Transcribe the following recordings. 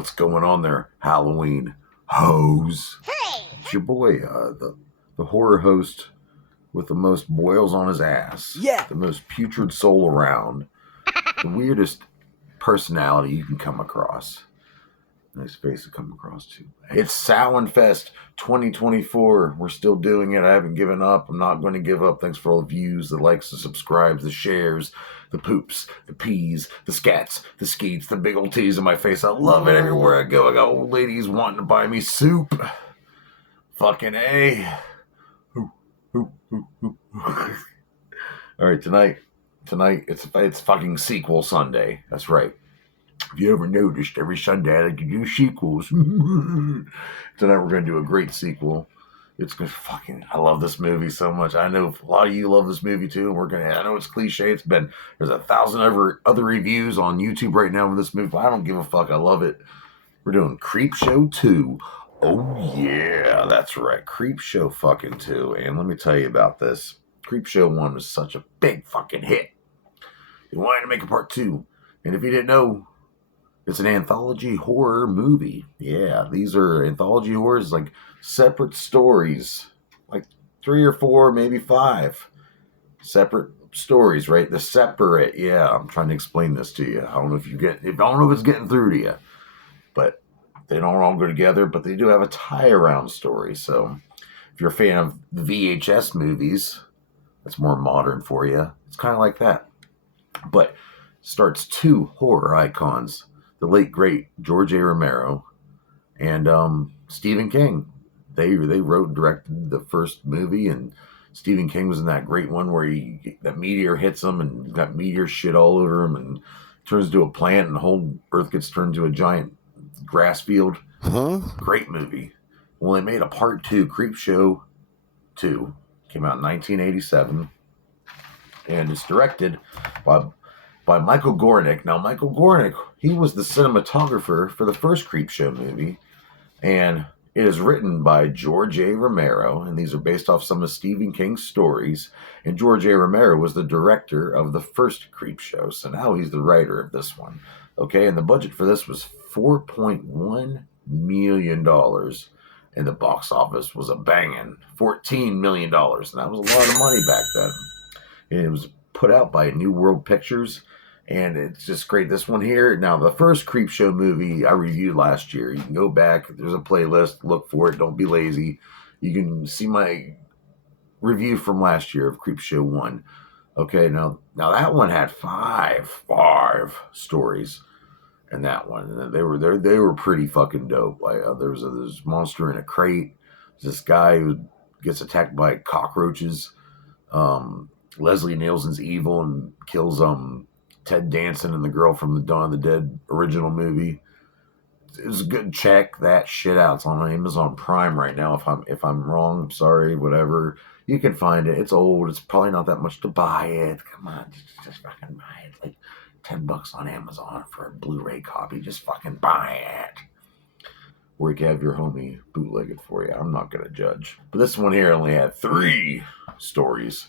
What's going on there, Halloween hoes? It's your boy, the horror host with the most boils on his ass. Yeah. The most putrid soul around. The weirdest personality you can come across. Nice face to come across too. It's Samhain Fest 2024. We're still doing it. I haven't given up. I'm not going to give up. Thanks for all the views, the likes, the subscribes, the shares, the poops, the peas, the scats, the skeets, the big old T's in my face. I love it everywhere I go. I got old ladies wanting to buy me soup. Fucking A. All right, tonight it's fucking sequel Sunday. That's right. If you ever noticed, every Sunday I like to do sequels. Tonight we're going to do a great sequel. It's going to I love this movie so much. I know a lot of you love this movie too. I know it's cliche. There's 1,000 other reviews on YouTube right now for this movie. But I don't give a fuck. I love it. We're doing Creepshow 2. Oh yeah, that's right. Creepshow fucking 2. And let me tell you about this. Creepshow 1 was such a big fucking hit. They wanted to make a part 2. And if you didn't know, it's an anthology horror movie. Yeah, these are anthology horrors, like separate stories, like 3 or 4, maybe 5 separate stories, right? The separate. Yeah, I'm trying to explain this to you. I don't know if it's getting through to you, but they don't all go together. But they do have a tie around story. So if you're a fan of VHS movies, that's more modern for you. It's kind of like that. But starts 2 horror icons. The late great George A. Romero and Stephen King. They wrote and directed the first movie, and Stephen King was in that great one where that meteor hits him and got meteor shit all over him and turns into a plant and the whole earth gets turned into a giant grass field. Great movie. Well, they made a part 2, Creepshow 2. Came out in 1987. And it's directed by Michael Gornick. Now, Michael Gornick, he was the cinematographer for the first Creepshow movie, and it is written by George A. Romero, and these are based off some of Stephen King's stories, and George A. Romero was the director of the first Creepshow, so now he's the writer of this one. Okay, and the budget for this was $4.1 million, and the box office was a banging $14 million, and that was a lot of money back then. And it was put out by New World Pictures, and it's just great. This one here, now the first Creepshow movie I reviewed last year. You can go back, there's a playlist, look for it, don't be lazy. You can see my review from last year of Creepshow 1. Okay, now that one had five stories in that one. And they were pretty fucking dope. Like there was this monster in a crate. There's this guy who gets attacked by cockroaches. Leslie Nielsen's evil and kills Ted Danson and the girl from the Dawn of the Dead original movie. It was a good. Check that shit out. It's on Amazon Prime right now. If I'm wrong, I'm sorry. Whatever, you can find it. It's old. It's probably not that much to buy it. Come on, just fucking buy it. It's like $10 on Amazon for a Blu-ray copy. Just fucking buy it. Or you can have your homie bootleg it for you. I'm not gonna judge. But this one here only had 3 stories.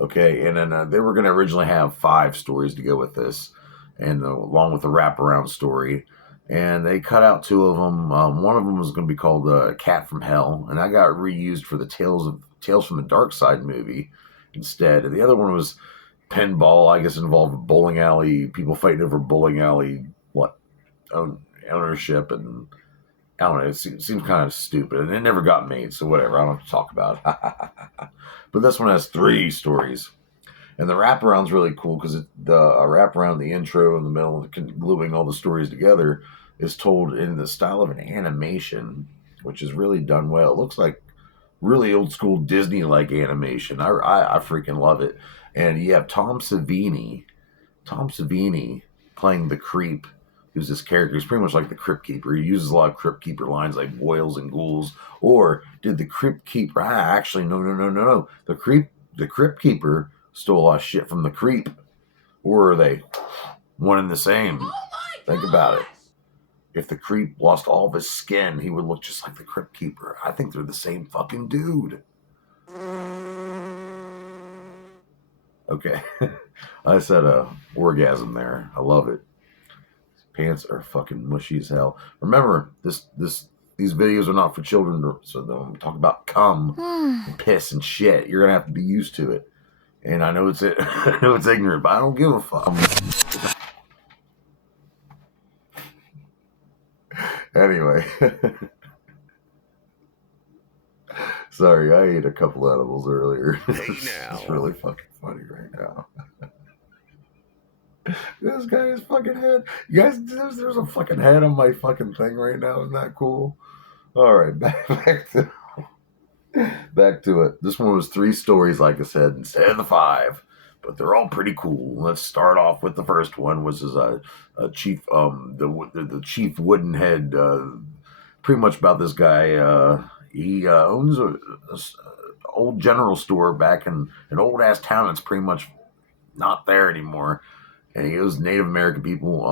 Okay, and then they were going to originally have 5 stories to go with this, and along with the wraparound story, and they cut out 2 of them. One of them was going to be called Cat from Hell, and that got reused for the Tales from the Dark Side movie instead. And the other one was Pinball. I guess it involved a bowling alley, people fighting over bowling alley ownership, and I don't know, it seems kind of stupid, and it never got made, so whatever, I don't have to talk about it. But this one has 3 stories, and the wraparound's really cool, because the wraparound, the intro, in the middle, gluing all the stories together, is told in the style of an animation, which is really done well. It looks like really old school Disney-like animation. I freaking love it. And you have Tom Savini playing the Creep, who's this character. He's pretty much like the Crypt Keeper. He uses a lot of Crypt Keeper lines like boils and ghouls. Or did the Crypt Keeper... actually, no. The Crypt Keeper stole a lot of shit from the Creep. Or are they one and the same? Oh my Think about it. If the Creep lost all of his skin, he would look just like the Crypt Keeper. I think they're the same fucking dude. Okay. I said orgasm there. I love it. Pants are fucking mushy as hell. Remember, these videos are not for children, so don't talk about cum and piss and shit. You're gonna have to be used to it. And I know it's I know it's ignorant, but I don't give a fuck. Anyway, sorry, I ate a couple edibles earlier. It's really fucking funny right now. This guy's fucking head. You guys, there's a fucking head on my fucking thing right now. Isn't that cool? All right, back to it. This one was 3 stories, like I said, instead of the 5, but they're all pretty cool. Let's start off with the first one, which is a chief, the chief wooden head. Pretty much about this guy. He owns a old general store back in an old ass town that's pretty much not there anymore. And he owes Native American people,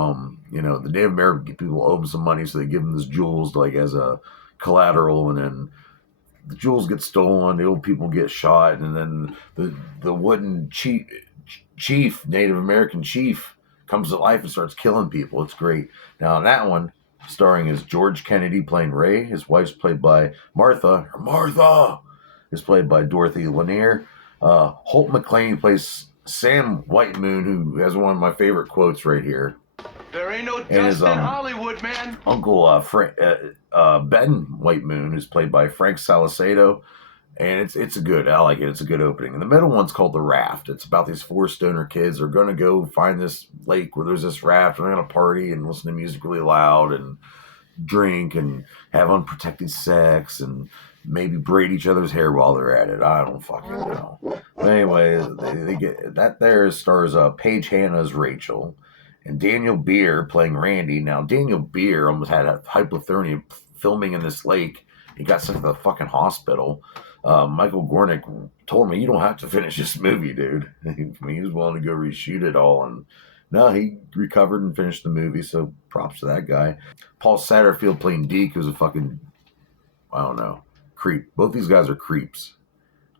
the Native American people owe him some money, so they give him this jewels like as a collateral, and then the jewels get stolen, the old people get shot, and then the wooden chief, Native American chief, comes to life and starts killing people. It's great. Now in that one, starring is George Kennedy playing Ray. His wife's played by Martha. Martha is played by Dorothy Lanier. Holt McClane plays Sam White Moon, who has one of my favorite quotes right here. There ain't no dust in Hollywood, man. Uncle Ben White Moon, who's played by Frank Salisato, and it's a good. I like it. It's a good opening. And the middle one's called The Raft. It's about these 4 stoner kids. They're gonna go find this lake where there's this raft, and they're gonna party and listen to music really loud and drink and have unprotected sex and maybe braid each other's hair while they're at it. I don't fucking know. But anyway, they get that. There stars Paige Hanna as Rachel. And Daniel Beer playing Randy. Now, Daniel Beer almost had a hypothermia filming in this lake. He got sent to the fucking hospital. Michael Gornick told me, you don't have to finish this movie, dude. He was willing to go reshoot it all. And no, he recovered and finished the movie, so props to that guy. Paul Satterfield playing Deke, who's a fucking, I don't know, creep. Both these guys are creeps.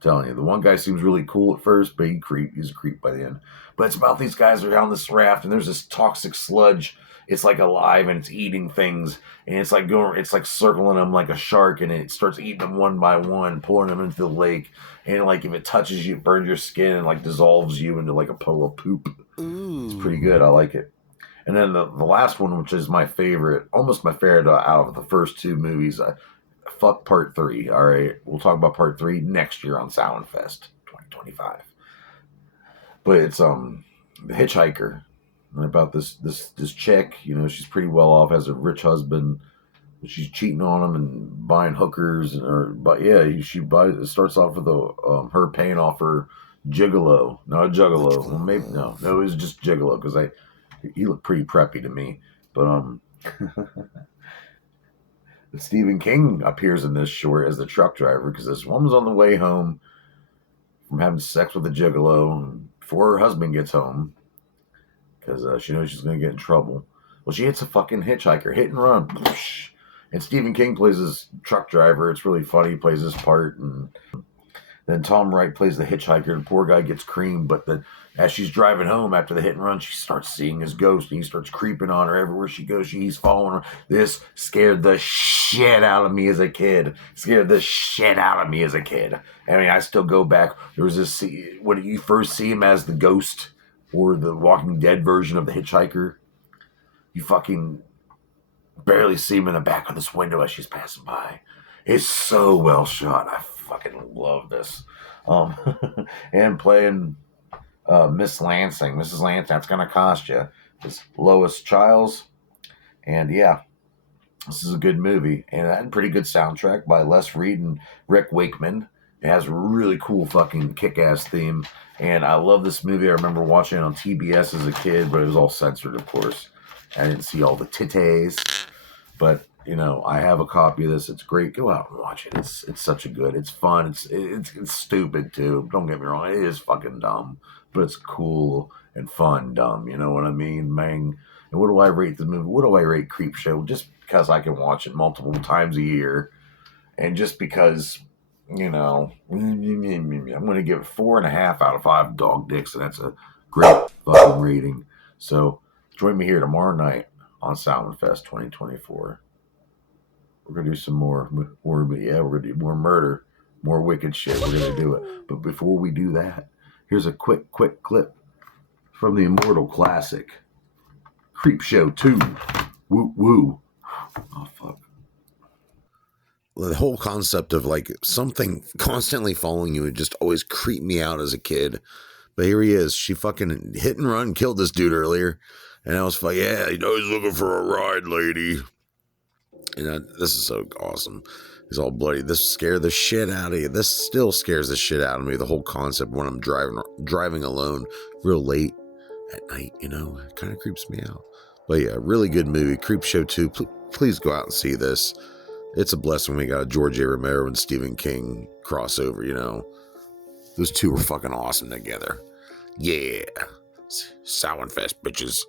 Telling you, the one guy seems really cool at first, but he's a creep by the end. But it's about these guys are on this raft, and there's this toxic sludge. It's like alive, and it's eating things, and it's like circling them like a shark, and it starts eating them one by one, pouring them into the lake, and like if it touches you, it burns your skin and like dissolves you into like a puddle of poop. Ooh. It's pretty good. I like it. And then the last one, which is my favorite, almost my favorite out of the first 2 movies. Fuck part 3. All right, we'll talk about part 3 next year on Samhain Fest 2025. But it's the Hitchhiker, and about this chick. She's pretty well off, has a rich husband, but she's cheating on him and buying hookers. It starts off with her paying off her gigolo, not a juggalo. Well, maybe no, it was just gigolo because he looked pretty preppy to me, but Stephen King appears in this short as the truck driver because this woman's on the way home from having sex with a gigolo before her husband gets home because she knows she's going to get in trouble. Well, she hits a fucking hitchhiker, hit and run. And Stephen King plays this truck driver. It's really funny. He plays this part. And then Tom Wright plays the hitchhiker. The poor guy gets creamed, but as she's driving home after the hit and run, she starts seeing his ghost, and he starts creeping on her everywhere she goes. He's following her. This scared the shit out of me as a kid. I mean, I still go back. There was this scene when you first see him as the ghost or the Walking Dead version of the hitchhiker. You fucking barely see him in the back of this window as she's passing by. It's so well shot. I fucking love this. And playing Mrs. Lansing, that's gonna cost you. It's Lois Chiles, and yeah, this is a good movie, and it had a pretty good soundtrack by Les Reed and Rick Wakeman. It has a really cool fucking kick-ass theme, and I love this movie. I remember watching it on TBS as a kid, but it was all censored, of course. I didn't see all the titties, but I have a copy of this. It's great. Go out and watch it. It's such a good. It's fun. It's stupid too. Don't get me wrong. It is fucking dumb, but it's cool and fun dumb. You know what I mean, man? And what do I rate the movie? What do I rate Creepshow? Just because I can watch it multiple times a year, and just because I'm going to give it 4.5 out of 5 dog dicks, and that's a great fucking rating. So join me here tomorrow night on Samhain Fest 2024. We're gonna do some more, we're gonna do more murder, more wicked shit. We're gonna do it. But before we do that, here's a quick clip from the immortal classic, Creepshow 2. Woo woo. Oh fuck. The whole concept of like something constantly following you, it just always creeped me out as a kid. But here he is. She fucking hit and run, killed this dude earlier. And I was like, yeah, you know, he's looking for a ride, lady. And this is so awesome. He's all bloody. This scared the shit out of you. This still scares the shit out of me. The whole concept when I'm driving alone real late at night, you know, it kind of creeps me out. But yeah, really good movie. Creepshow 2. Please go out and see this. It's a blessing we got a George A. Romero and Stephen King crossover, you know. Those two were fucking awesome together. Yeah. Samhain Fest, bitches.